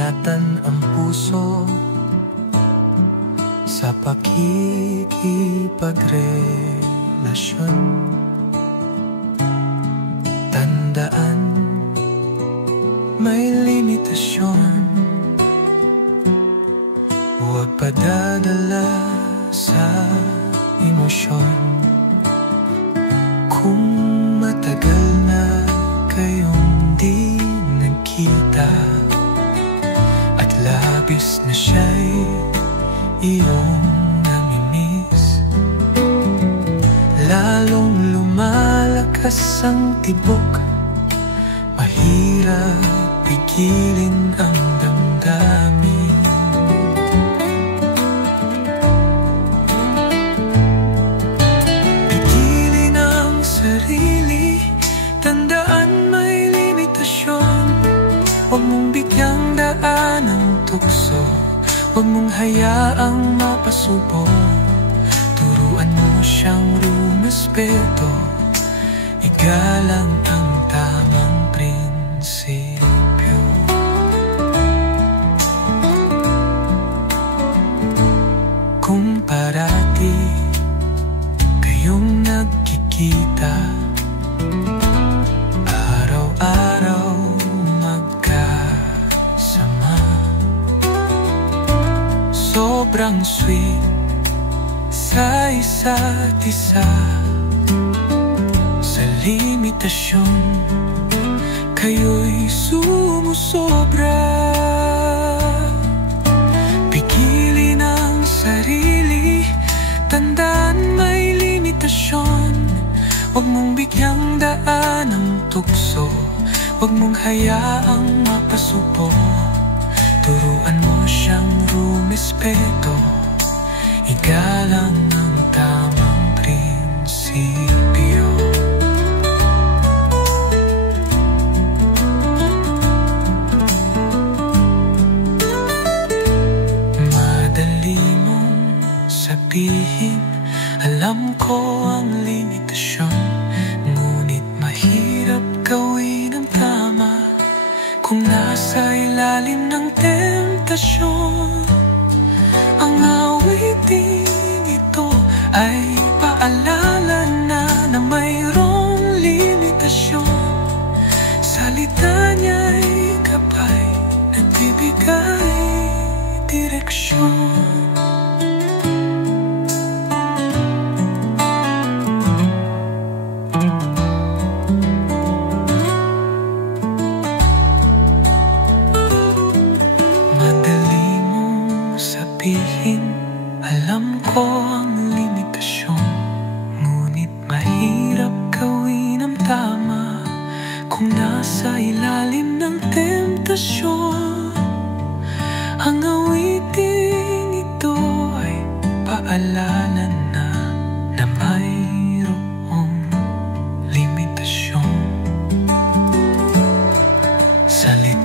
ingatan ang puso sa pakikipagrelasyon. Tandaan, may limitasyon. Huwag padadala sa emosyon. Kung matagal na kayong di nagkita at labis na siya'y iyong namimiss, lalong lumalakas ang tibok. Mahirap pigilin ang damdamin. Pigilin ang sarili, tandaan may limitasyon. Huwag mong bigyang daan ang tukso, huwag mong hayaang mapasubo. Turuan mo siyang rumespeto, igalang ang tamang prinsipyo. Kung parati kayong nagkikita, araw-araw magkasama, sobrang sweet sa isa't isa. Sa limitasyon, kayo'y sumusobra. Pigilin ang sarili, tandaan may limitasyon. Huwag mong bigyang daan ang tukso, huwag mong hayaang mapasubo. Turuan mo siyang rumespeto, igalang ang tamang prinsipyo. Madali mong sabihin, alam ko ang limitasyon, ngunit mahirap gawin ang tama kung nasa ilalim ng tentasyon. Ang awiting ito ay paalala na mayroong limitasyon. Salita niya'y gabay, nagbibigay direksyon. Alam ko ang limitasyon, ngunit mahirap gawin ang tama kung nasa ilalim ng tentasyon. Ang awiting ito ay paalala na mayroong limitasyon. Salita